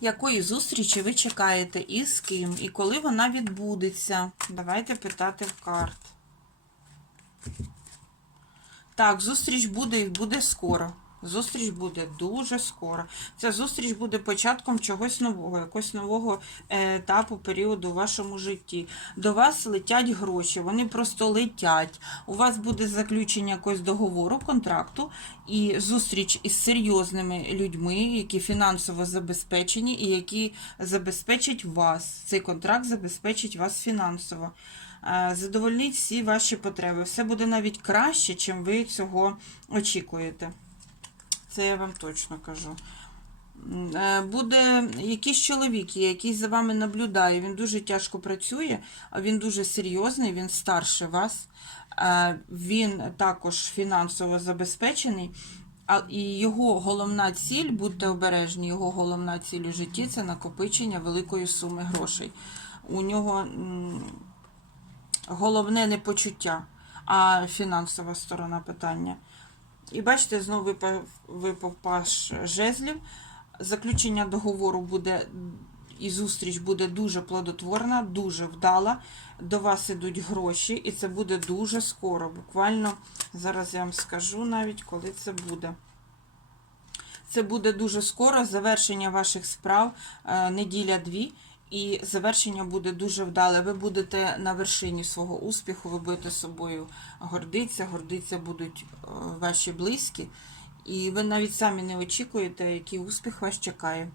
Якої зустрічі ви чекаєте і з ким, і коли вона відбудеться? Давайте питати в карт. Так, зустріч буде і буде скоро. Зустріч буде дуже скоро. Ця зустріч буде початком чогось нового, якогось нового е, етапу, періоду у вашому житті. До вас летять гроші, вони просто летять. У вас буде заключення якогось договору, контракту і зустріч із серйозними людьми, які фінансово забезпечені і які забезпечать вас. Цей контракт забезпечить вас фінансово. Е, Задовольнить всі ваші потреби. Все буде навіть краще, чим ви цього очікуєте. Це я вам точно кажу. Е, Буде якийсь чоловік, який за вами наблюдає. Він дуже тяжко працює, він дуже серйозний, він старше вас. Е, Він також фінансово забезпечений. І його головна ціль, будьте обережні, його головна ціль у житті це накопичення великої суми грошей. У нього головне не почуття, а фінансова сторона питання. І бачите, знову випав, паш жезлів. Заключення договору буде і зустріч буде дуже плодотворна, дуже вдала. До вас ідуть гроші, і це буде дуже скоро. Буквально зараз я вам скажу навіть, коли це буде. Це буде дуже скоро, завершення ваших справ, е, неділя-дві, і завершення буде дуже вдале. Ви будете на вершині свого успіху, ви будете собою гордитися, гордитися будуть е, ваші близькі, і ви навіть самі не очікуєте, який успіх вас чекає.